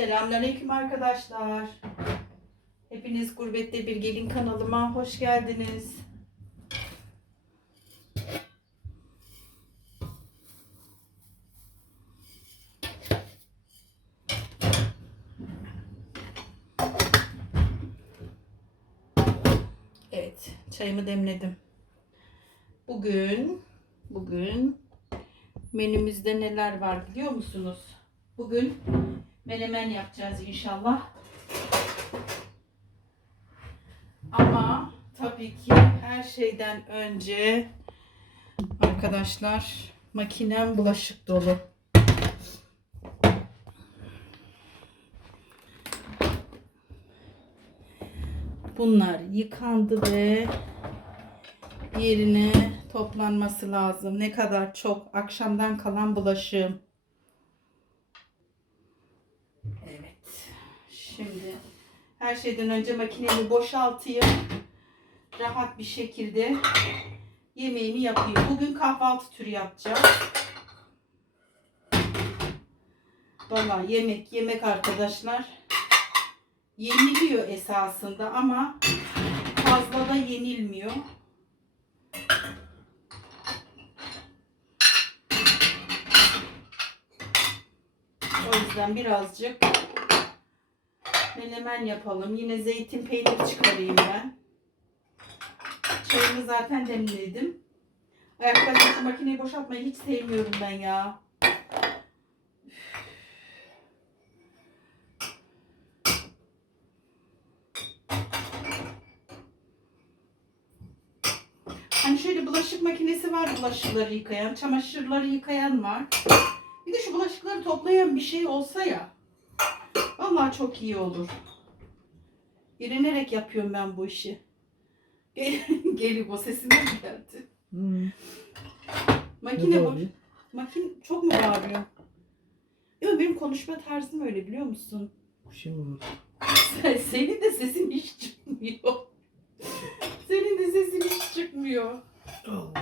Selamünaleyküm arkadaşlar. Hepiniz Gurbette Bir Gelin kanalıma hoş geldiniz. Evet, çayımı demledim. Bugün bugün menümüzde neler var biliyor musunuz? Bugün menemen yapacağız inşallah. Ama tabii ki her şeyden önce arkadaşlar makinem bulaşık dolu. Bunlar yıkandı ve yerine toplanması lazım. Ne kadar çok akşamdan kalan bulaşığım. Evet. Şimdi her şeyden önce makinemi boşaltayım. Rahat bir şekilde yemeğimi yapayım. Bugün kahvaltı türü yapacağım. Valla yemek yemek arkadaşlar. Yeniliyor esasında ama fazla da yenilmiyor. O yüzden birazcık menemen yapalım. Yine zeytin peynir çıkarayım ben. Çayımı zaten demledim. Ayaktaki makineyi boşaltmayı hiç sevmiyorum ben ya. Hani şöyle bulaşık makinesi var bulaşıkları yıkayan, çamaşırları yıkayan var. Bir de şu bulaşıkları toplayan bir şey olsa ya. Vallahi çok iyi olur. Direnerek yapıyorum ben bu işi. Gel, geliyor o sesine mi geldi? Hmm. Makine Ne boş. bağırıyor? Makin çok mu bağırıyor? Yok benim konuşma tarzım öyle biliyor musun? Bir şey mi var? Sen- Senin de sesin hiç çıkmıyor. Senin de sesin hiç çıkmıyor. Allah.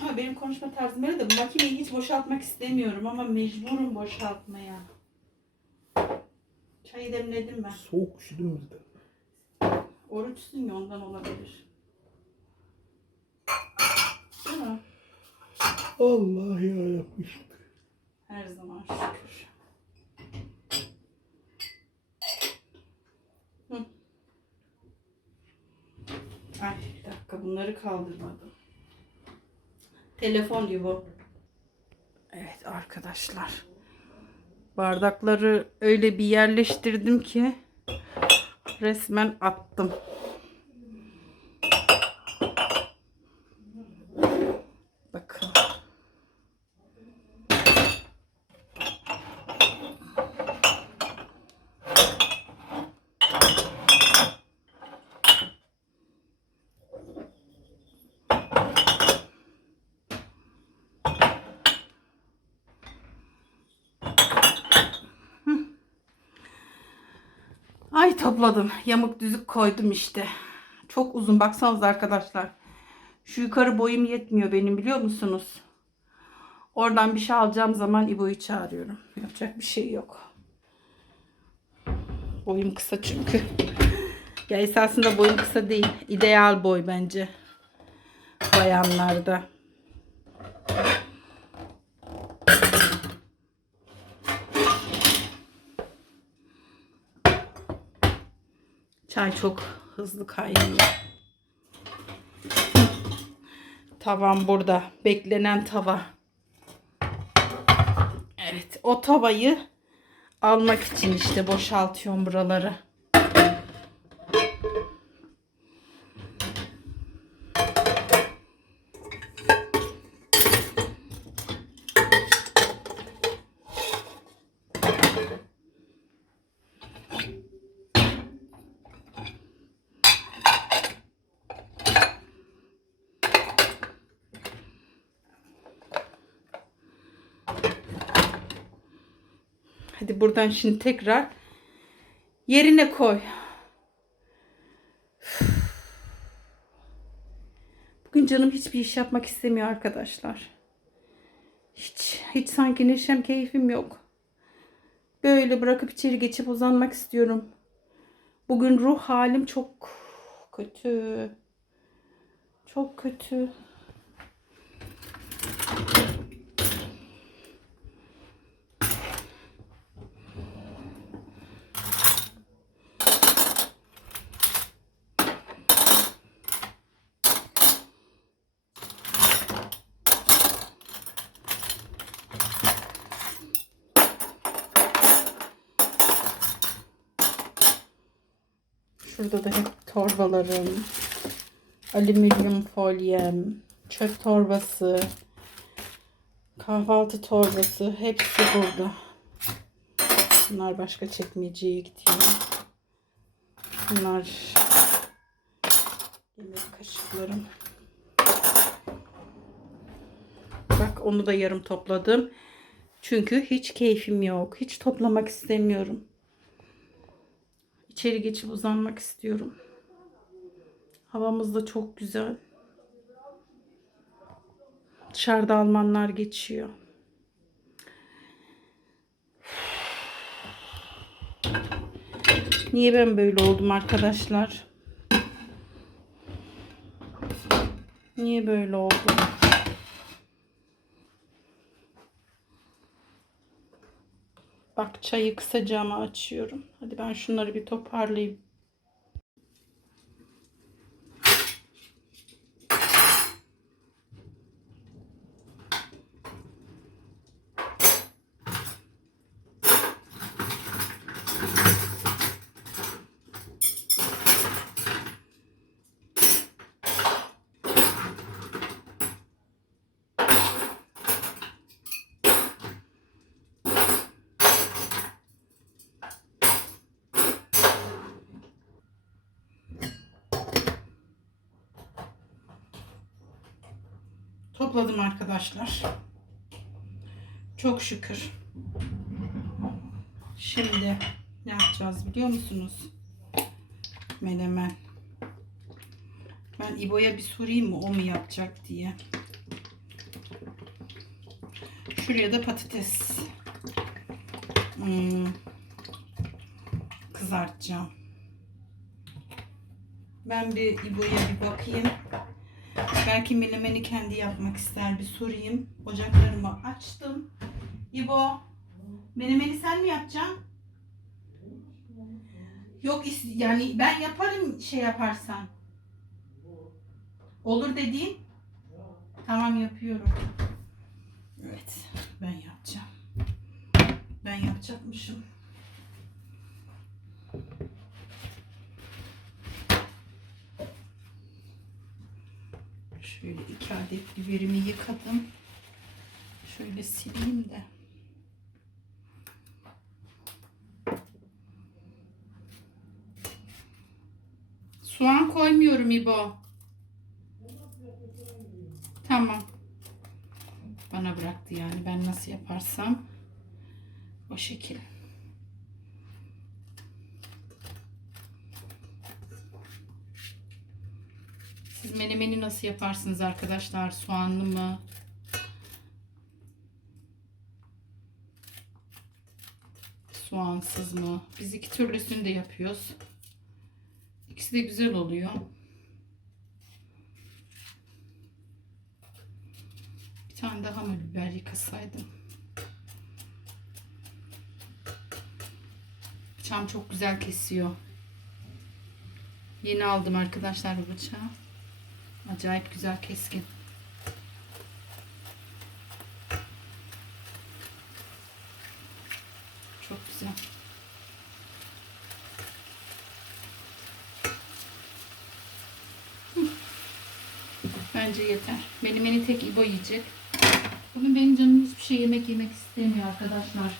Ha, benim konuşma tarzım öyle de bu makineyi hiç boşaltmak istemiyorum ama mecburum boşaltmaya. Çayı demledim ben. Soğuk üşüdüm de. Oruçsun ya ondan olabilir. Değil mi? Allah ya yapmış. Her zaman şükür. Hı. Ay bir dakika bunları kaldırmadım. Telefon gibi bu. Evet arkadaşlar. Bardakları öyle bir yerleştirdim ki resmen attım. Bakın. Ay topladım. Yamuk düzük koydum işte. Çok uzun baksanıza arkadaşlar. Şu yukarı boyum yetmiyor benim biliyor musunuz? Oradan bir şey alacağım zaman İbo'yu çağırıyorum. Yapacak bir şey yok. Boyum kısa çünkü. Ya esasında boyum kısa değil. İdeal boy bence. Bayanlarda. Çay çok hızlı kaynıyor. Tavam burada. Beklenen tava. Evet. O tavayı almak için işte boşaltıyorum buraları. Buradan şimdi tekrar yerine koy. Bugün canım hiçbir iş yapmak istemiyor arkadaşlar. hiç sanki neşem keyfim yok. Böyle bırakıp içeri geçip uzanmak istiyorum. Bugün ruh halim çok kötü. Çok kötü. Şurada da hep torbalarım, alüminyum folyem, çöp torbası, kahvaltı torbası hepsi burada. Bunlar başka çekmeceye gidiyor. Bunlar yemek kaşıklarım. Bak onu da yarım topladım. Çünkü hiç keyfim yok. Hiç toplamak istemiyorum. İçeri geçip uzanmak istiyorum. Havamız da çok güzel. Dışarıda Almanlar geçiyor. Niye ben böyle oldum arkadaşlar? Niye böyle oldum? Bak çayı kısaca ama açıyorum. Hadi ben şunları bir toparlayayım. Topladım arkadaşlar. Çok şükür. Şimdi ne yapacağız biliyor musunuz? Menemen. Ben İbo'ya bir sorayım mı o mu yapacak diye. Şuraya da patates hmm, kızartacağım. Ben bir İbo'ya bir bakayım. Belki menemeni kendi yapmak ister bir sorayım. Ocaklarımı açtım. İbo, menemeni sen mi yapacaksın? Yok yani ben yaparım şey yaparsan. Olur dediğin? Tamam yapıyorum. Evet, ben yapacağım. Ben yapacakmışım. Şöyle iki adet biberimi yıkadım. Şöyle sileyim de. Soğan koymuyorum İbo. Tamam. Bana bıraktı yani ben nasıl yaparsam o şekil. Siz menemeni nasıl yaparsınız arkadaşlar? Soğanlı mı? Soğansız mı? Biz iki türlüsünü de yapıyoruz. İkisi de güzel oluyor. Bir tane daha mı biber yıkasaydım? Bıçağım çok güzel kesiyor. Yeni aldım arkadaşlar bu bıçağı. Acayip güzel keskin. Çok güzel. Bence yeter. Benim beni tek İbo yiyecek. Bugün benim canım hiçbir şey yemek yemek istemiyor arkadaşlar.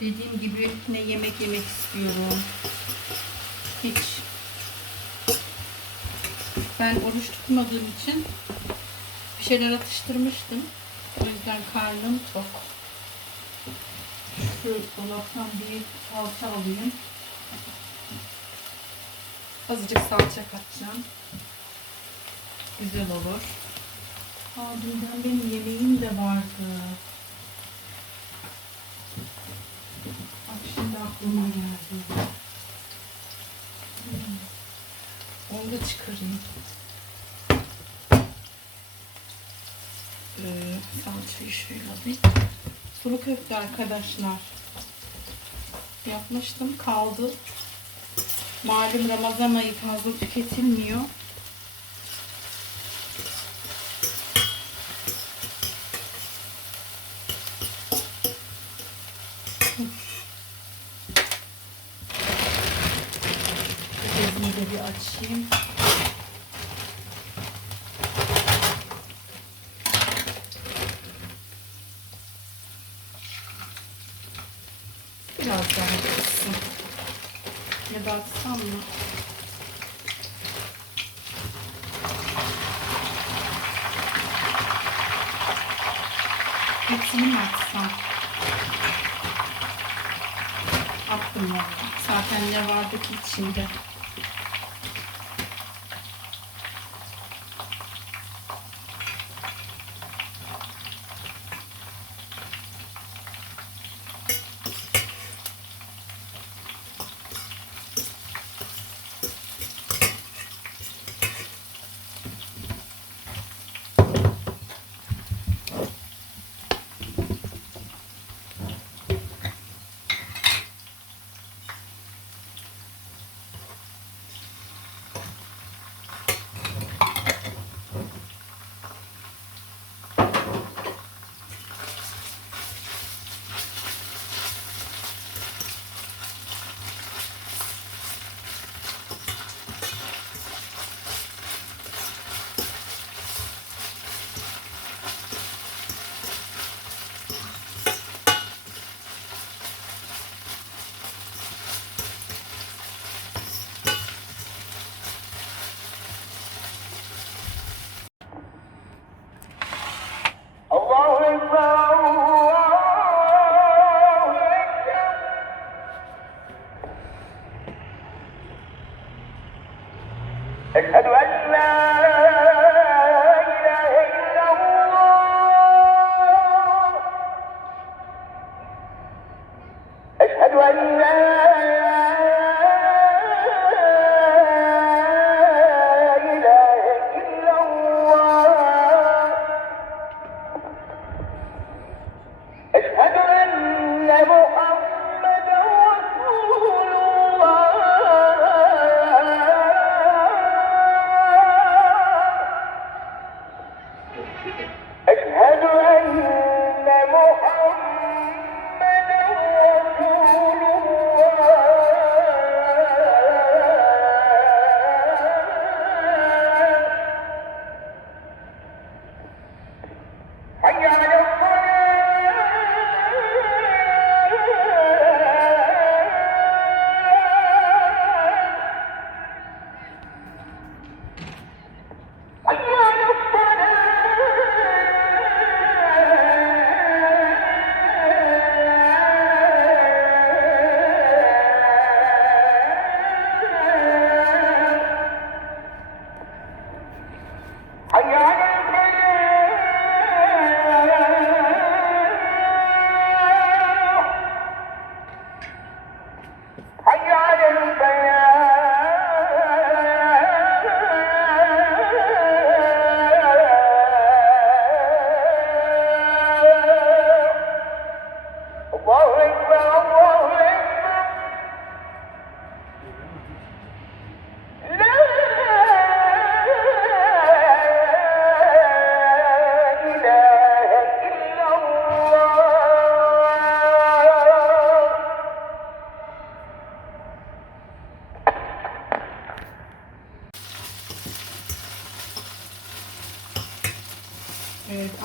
Dediğim gibi ne yemek yemek istiyorum. Hiç. Ben oruç tutmadığım için bir şeyler atıştırmıştım. O yüzden karnım tok. Şu dolaptan bir salça alayım. Azıcık salça katacağım. Güzel olur. Aa, dünden benim yemeğim de vardı. Bak şimdi aklıma geldi. Hmm. Onu da çıkarayım. Ee, salçayı şöyle alayım. Sulu köfte arkadaşlar. Yapmıştım kaldı. Malum Ramazan ayı fazla tüketilmiyor. Bezini de bir açayım. Biraz daha kısın. Ya da atsam mı? Hepsini mi atsam? Attım valla. Zaten ne vardı ki içinde?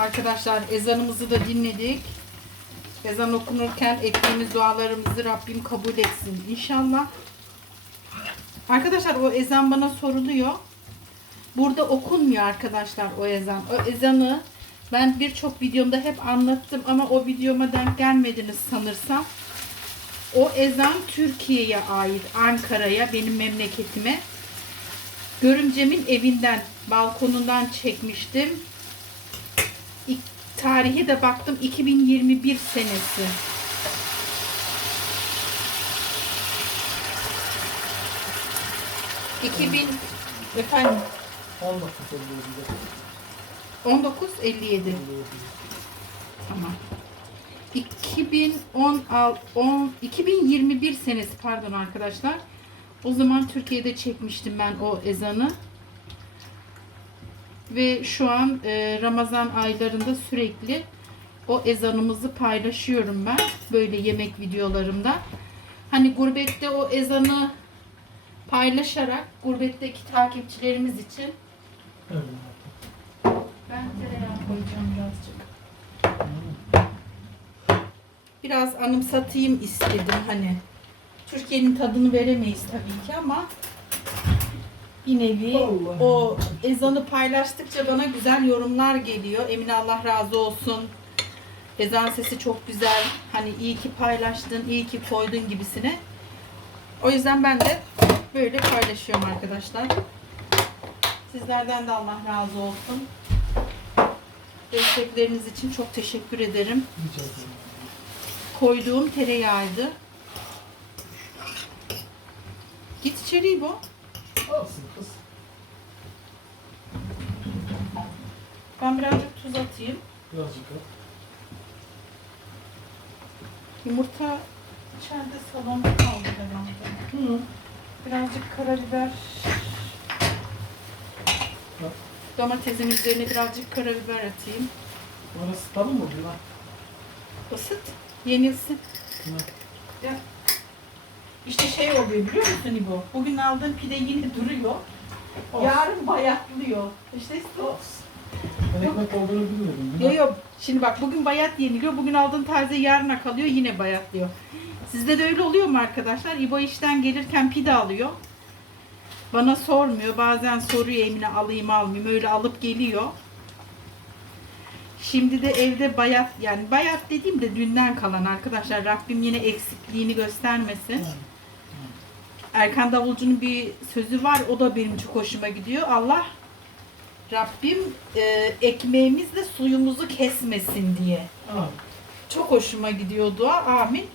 Arkadaşlar ezanımızı da dinledik. Ezan okunurken ettiğimiz dualarımızı Rabbim kabul etsin inşallah. Arkadaşlar o ezan bana soruluyor. Burada okunmuyor arkadaşlar o ezan. O ezanı ben birçok videomda hep anlattım ama o videoma denk gelmediniz sanırsam. O ezan Türkiye'ye ait, Ankara'ya, benim memleketime. Görümcemin evinden, balkonundan çekmiştim. Tarihi de baktım 2021 senesi. ...2000... Efendim... 19 oluyor 1957. Tamam. 2016 10 2021 senesi pardon arkadaşlar. O zaman Türkiye'de çekmiştim ben o ezanı. Ve şu an e, Ramazan aylarında sürekli o ezanımızı paylaşıyorum ben. Böyle yemek videolarımda. Hani gurbette o ezanı paylaşarak gurbetteki takipçilerimiz için Evet. ben tereyağı koyacağım birazcık. Biraz anımsatayım istedim hani. Türkiye'nin tadını veremeyiz tabii ki ama bir nevi Allah. o ezanı paylaştıkça bana güzel yorumlar geliyor. Emine Allah razı olsun. Ezan sesi çok güzel. Hani iyi ki paylaştın, iyi ki koydun gibisine. O yüzden ben de böyle paylaşıyorum arkadaşlar. Sizlerden de Allah razı olsun. Destekleriniz için çok teşekkür ederim. Koyduğum tereyağıydı. Git içeri bu. Alsın Ben birazcık tuz atayım. Birazcık at. Yumurta içeride salonda kaldı herhalde. Hı. Birazcık karabiber. Bak. Domatesin üzerine birazcık karabiber atayım. Orası tadı mı lan? Isıt. Yenilsin. Hı. Ya. İşte şey oluyor biliyor musun İbo? Bugün aldığım pide yine duruyor. Olsun. Yarın bayatlıyor. İşte o. Ben ekmek olduğunu bilmiyordum. Yok yok. Şimdi bak bugün bayat yeniliyor. Bugün aldığın taze yarına kalıyor yine bayatlıyor. Sizde de öyle oluyor mu arkadaşlar? İbo işten gelirken pide alıyor. Bana sormuyor. Bazen soruyor Emine alayım almayayım. Öyle alıp geliyor. Şimdi de evde bayat yani bayat dediğim de dünden kalan arkadaşlar. Rabbim yine eksikliğini göstermesin. Erkan Davulcu'nun bir sözü var. O da benim çok hoşuma gidiyor. Allah Rabbim e, ekmeğimizle suyumuzu kesmesin diye. Ha. Çok hoşuma gidiyor dua. Amin.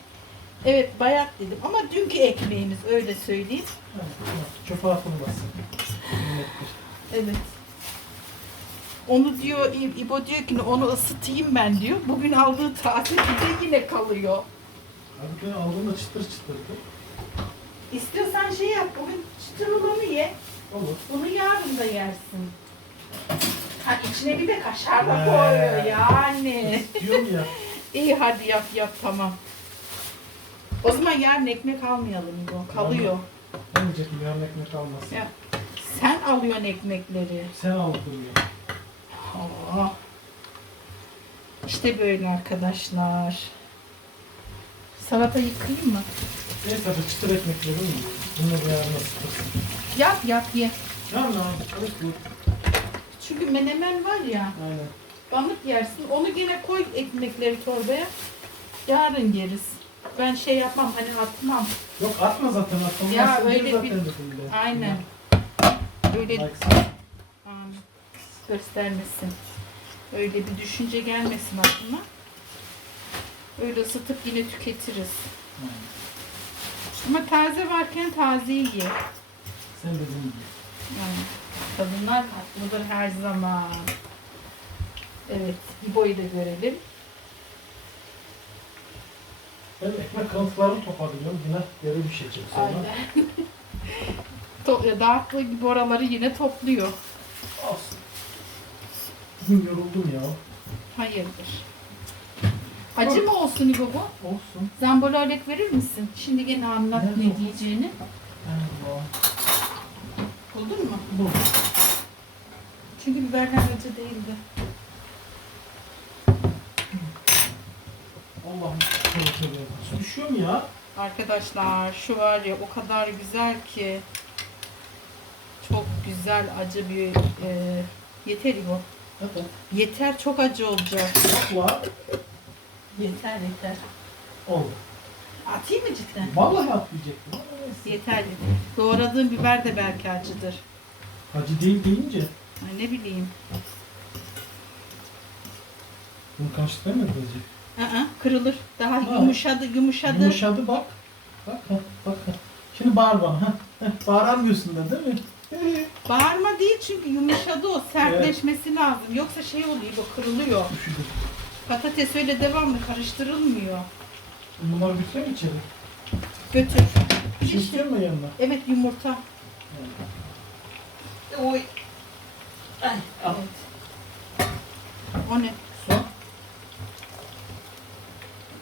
Evet bayat dedim ama dünkü ekmeğimiz öyle söyleyeyim. Çöpe atılmasın. Evet. Onu diyor İbo diyor ki onu ısıtayım ben diyor. Bugün aldığı taze pide yine kalıyor. Abi ben aldığımda çıtır çıtırdı. İstiyorsan şey yap bugün çıtır olanı ye. Olur. Bunu yarın da yersin. Ha içine bir de kaşar da He. koyuyor yani. Diyorum ya. İyi hadi yap yap tamam. O zaman yarın ekmek almayalım bu. Kalıyor. Ben diyecektim yarın ekmek almasın. Ya. Sen alıyorsun ekmekleri. Sen aldın ya. Allah. İşte böyle arkadaşlar. Salata yıkayayım mı? Neyse hadi çıtır ekmekleri mi? Bunları yarın ısıtırsın. Yap yap ye. Tamam. Hadi dur. Çünkü menemen var ya. Aynen. Balık yersin. Onu yine koy ekmekleri torbaya. Yarın yeriz. Ben şey yapmam hani atmam. Yok atma zaten atma. Ya Nasıl öyle bir- de. Aynen. Öyle Baksana. Amin. göstermesin. Öyle bir düşünce gelmesin aklıma. Öyle ısıtıp yine tüketiriz. Ama taze varken tazeyi ye. Sen dedin gibi. Yani kadınlar haklıdır her zaman. Evet, İbo'yu da görelim. Ben ekmek kalıntılarını toparlıyorum. Yine geri bir şey çek sonra. Aynen. To- Dağıttığı gibi oraları yine topluyor. Olsun. Yoruldum ya. Hayırdır. Acı mı olsun İbo bu? Olsun. Zambolo örnek verir misin? Şimdi gene anlat Ne ne diyeceğini. Allah. Buldun mu? Bu. Çünkü biberler acı değildi. Allah'ım. Tövbe tövbe. Düşüyor mu ya? Arkadaşlar şu var ya o kadar güzel ki. Çok güzel acı bir e, yeter İbo. Hadi. Yeter çok acı olacak. Var. Yeter yeter. Oldu. Atayım mı cidden? Vallahi atlayacaktım. ama neyse. Yeter yeter. Doğradığım biber de belki acıdır. Acı değil deyince. Ay ne bileyim. Bunu karşıda mı yapılacak? Aa, kırılır. Daha Ha. yumuşadı, yumuşadı. Yumuşadı bak. Bak ha, bak ha. Şimdi bağır bana ha. Bağıramıyorsun da değil mi? Bağırma değil çünkü yumuşadı o. Sertleşmesi lazım. Yoksa şey oluyor, bu kırılıyor. Üşüdüm. Patates öyle devamlı karıştırılmıyor. Bunları götüreyim içeri. Götür. Bir şey istiyor mu yanına? Evet yumurta. Oy. Al. Evet. O ne? Soğan.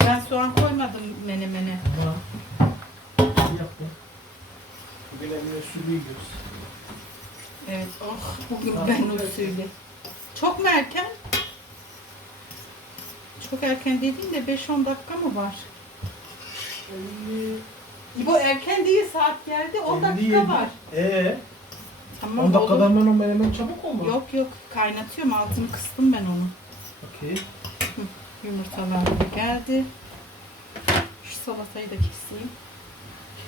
Ben soğan koymadım menemene. Tamam. İyi yaptın. Bugün emine usulü yiyoruz. Evet. Oh, bugün ben usulü. Çok mu erken? Çok erken dediğin de 5-10 dakika mı var? Bu erken değil saat geldi 10 dakika var. Eee? Tamam 10 olur. dakikadan ben o menemen çabuk olmadı. Yok yok kaynatıyorum altını kıstım ben onu. Okey. Yumurtalar da geldi. Şu salatayı da keseyim.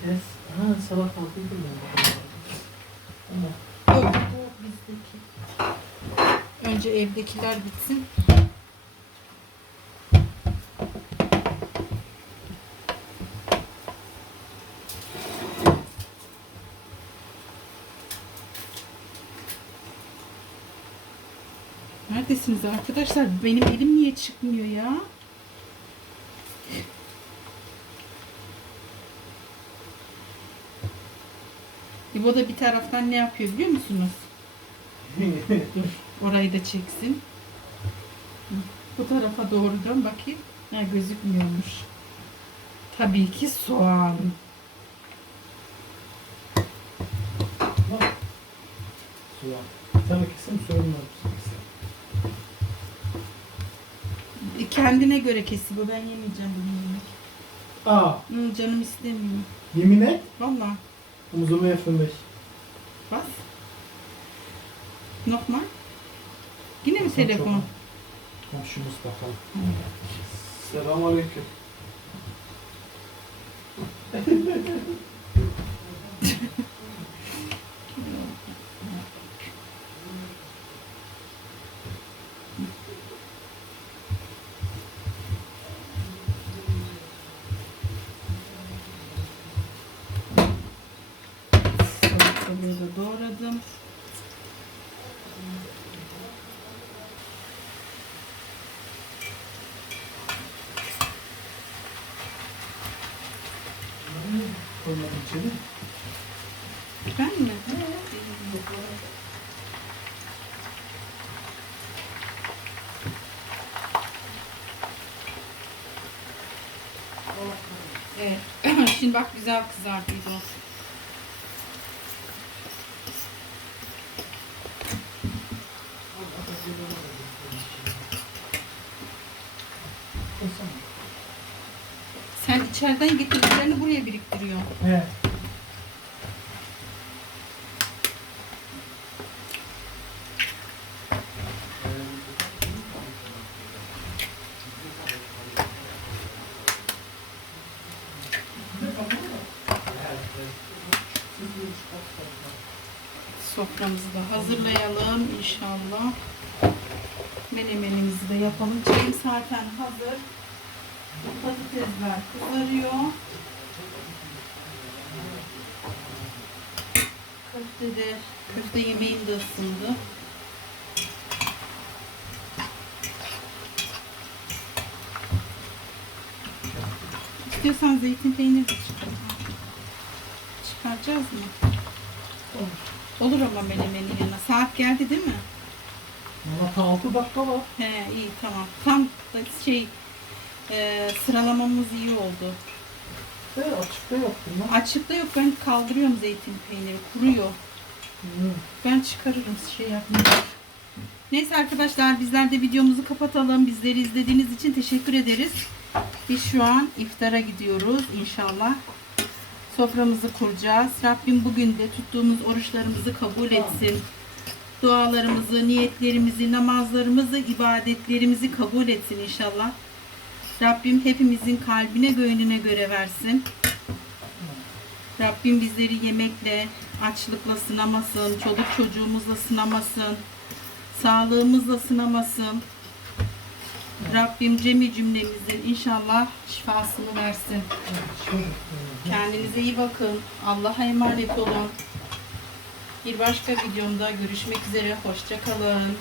Kes. Ha salata aldıydım ben. Tamam. Yok bu bizdeki. Önce evdekiler bitsin. Neredesiniz arkadaşlar? Benim elim niye çıkmıyor ya? İbo da bir taraftan ne yapıyor biliyor musunuz? Dur, orayı da çeksin. Bu tarafa doğru dön bakayım. Ha, gözükmüyormuş. Tabii ki soğan. Soğan. Tane kesim sorun var. E, Kendine göre kesi bu. Ben yemeyeceğim bunu yemek. Aa, Hı, canım istemiyor. yemin et. Valla. Omuzuma F15. Bas. Nochmal. Yine mi telefon? çok. Komşumuz bakalım. Selamun Aleyküm. Salatalığı da doğradım. Koymadım içeri. Ben mi? Evet. Şimdi bak güzel o. Koysana. Sen içeriden getirdiklerini buraya biriktiriyorsun. He. Soframızı da hazırlayalım inşallah. Menemenimizi de yapalım. Çayım zaten hazır. Patatesler kızarıyor. Köfte de, köfte yemeğim de ısındı. İstiyorsan zeytin peyniri de çıkaralım. Çıkaracağız mı? Olur ama menemenin yanına. Saat geldi değil mi? Valla ta 6 dakika var. He iyi tamam. Tam da şey e, sıralamamız iyi oldu. He açıkta yaptım lan. Açıkta yok ben kaldırıyorum zeytin peyniri. Kuruyor. Hı. Ben çıkarırım şey yapmayayım. Neyse arkadaşlar bizler de videomuzu kapatalım. Bizleri izlediğiniz için teşekkür ederiz. Biz şu an iftara gidiyoruz inşallah. Soframızı kuracağız. Rabbim bugün de tuttuğumuz oruçlarımızı kabul etsin. Dualarımızı, niyetlerimizi, namazlarımızı, ibadetlerimizi kabul etsin inşallah. Rabbim hepimizin kalbine gönlüne göre versin. Rabbim bizleri yemekle, açlıkla sınamasın, çoluk çocuğumuzla sınamasın, sağlığımızla sınamasın. Rabbim cemi cümlemizin inşallah şifasını versin. Kendinize iyi bakın. Allah'a emanet olun. Bir başka videomda görüşmek üzere. Hoşça kalın.